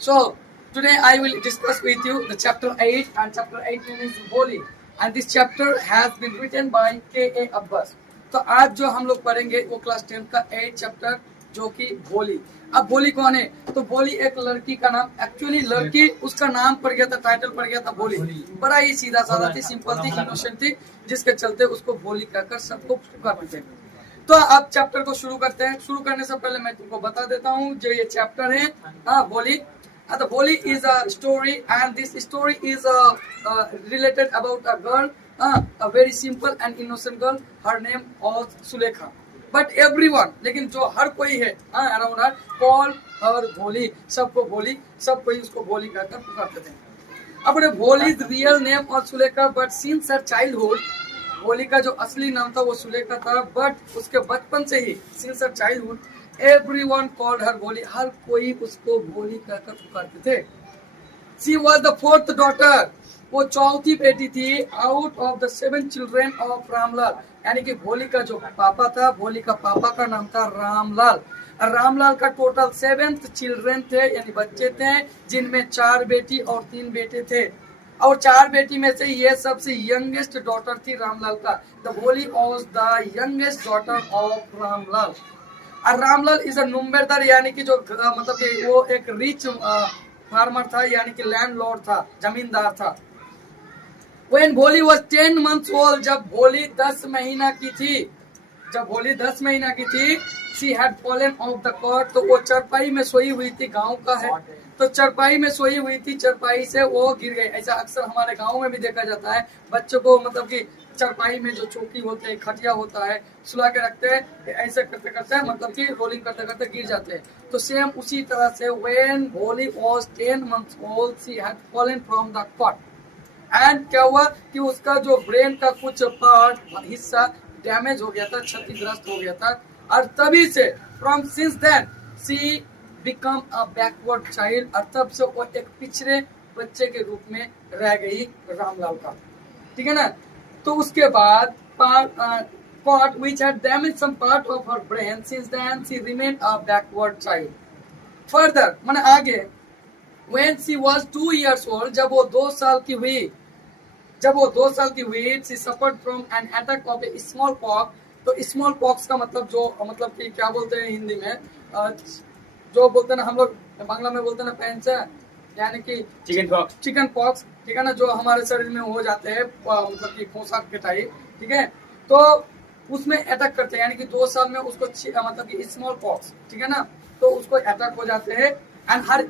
So today I will discuss with you the chapter 8, and chapter 8 name is Boli, and this chapter has been written by K.A. Abbas. तो आज जो हम लोग पढ़ेंगे वो class 10 का 8 चैप्टर जो कि भोली। अब भोली कौन है? तो भोली एक लड़की का नाम, एक्चुअली लड़की उसका नाम पड़ गया था, टाइटल पड़ गया था भोली। बड़ा ही सीधा साधा थी, सिंपल थी, इनोसेंट थी, जिसके चलते उसको भोली कहकर सबको पुकारते थे। तो अब चैप्टर को शुरू करते हैं। शुरू करने से पहले मैं तुमको बता देता हूँ जो ये चैप्टर है भोली। The Boli is a story, and this story is related about a girl, a very simple and innocent girl. Her name was Sulekha. But everyone, लेकिन जो हर कोई है around her, call her Boli. सबको भोली, सब कोई उसको भोली कहकर पुकारते थे। अपने भोली's real name was Sulekha, but since her childhood, भोली का जो असली नाम था वो सुलेखा था, बट उसके बचपन से ही since her childhood everyone called her भोली, हर कोई उसको भोली कहकर पुकारते थे। She was the fourth daughter, वो चौथी बेटी थी, out of the 7 children of Ramlal, यानी कि भोली का जो पापा था, भोली का पापा का नाम था रामलाल। रामलाल का टोटल 7 चिल्ड्रेन थे, यानी बच्चे थे, जिनमें 4 बेटी और 3 बेटे थे, और 4 बेटी में से ये सबसे यंगेस्ट डॉटर थी रामलाल का। द भोली was the youngest daughter of Ramlal. और रामलाल इज अ नुम्बरदार, यानी कि जो मतलब कि वो एक रिच फार्मर था, यानी कि लैंडलॉर्ड था, जमींदार था। When भोली was 10 months old, जब भोली 10 महीना की थी, she had fallen off the cot, तो वो चरपाई में सोई हुई थी, गांव का है तो चरपाई में सोई हुई थी, चरपाई से वो गिर गई। ऐसा अक्सर हमारे गांव में भी देखा जाता है, बच्चों को मतलब कि चरपाई में जो चौकी होते हैं, खटिया होता है, सुला के रखते हैं, ऐसे करते करते मतलब कि रोलिंग करते करते गिर जाते हैं। तो सेम उसी तरह से when भोली was 10 months old, she had fallen from the cot, and क्या हुआ कि उसका जो ब्रेन का कुछ पार्ट हिस्सा डैमेज हो गया था, क्षतिग्रस्त हो गया था, और तभी से from since then she become a backward child, और तब से वो एक पिछड़े बच्चे के रूप में रह गई रामलाल का, ठीक है ना। तो उसके बाद part which had damaged some part of her brain, since then she remained a backward child. Further माने आगे, when she was 2 years old, जब वो 2 साल की हुई, she suffered from an attack of a small pox। तो small pox का मतलब जो मतलब कि क्या बोलते हैं हिंदी में, जो बोलते हैं ना हम लोग बांग्ला में बोलते हैं ना पैंचा, यानी कि चिकन पॉक्स, ठीक है ना, जो हमारे शरीर में हो जाते हैं मतलब कि खोसा के टाइप, ठीक है। तो उसमें अटैक करते हैं, यानी कि 2 साल में उसको मतलब कि स्मॉल पॉक्स, ठीक है ना, तो उसको अटैक हो जाते हैं। एंड हर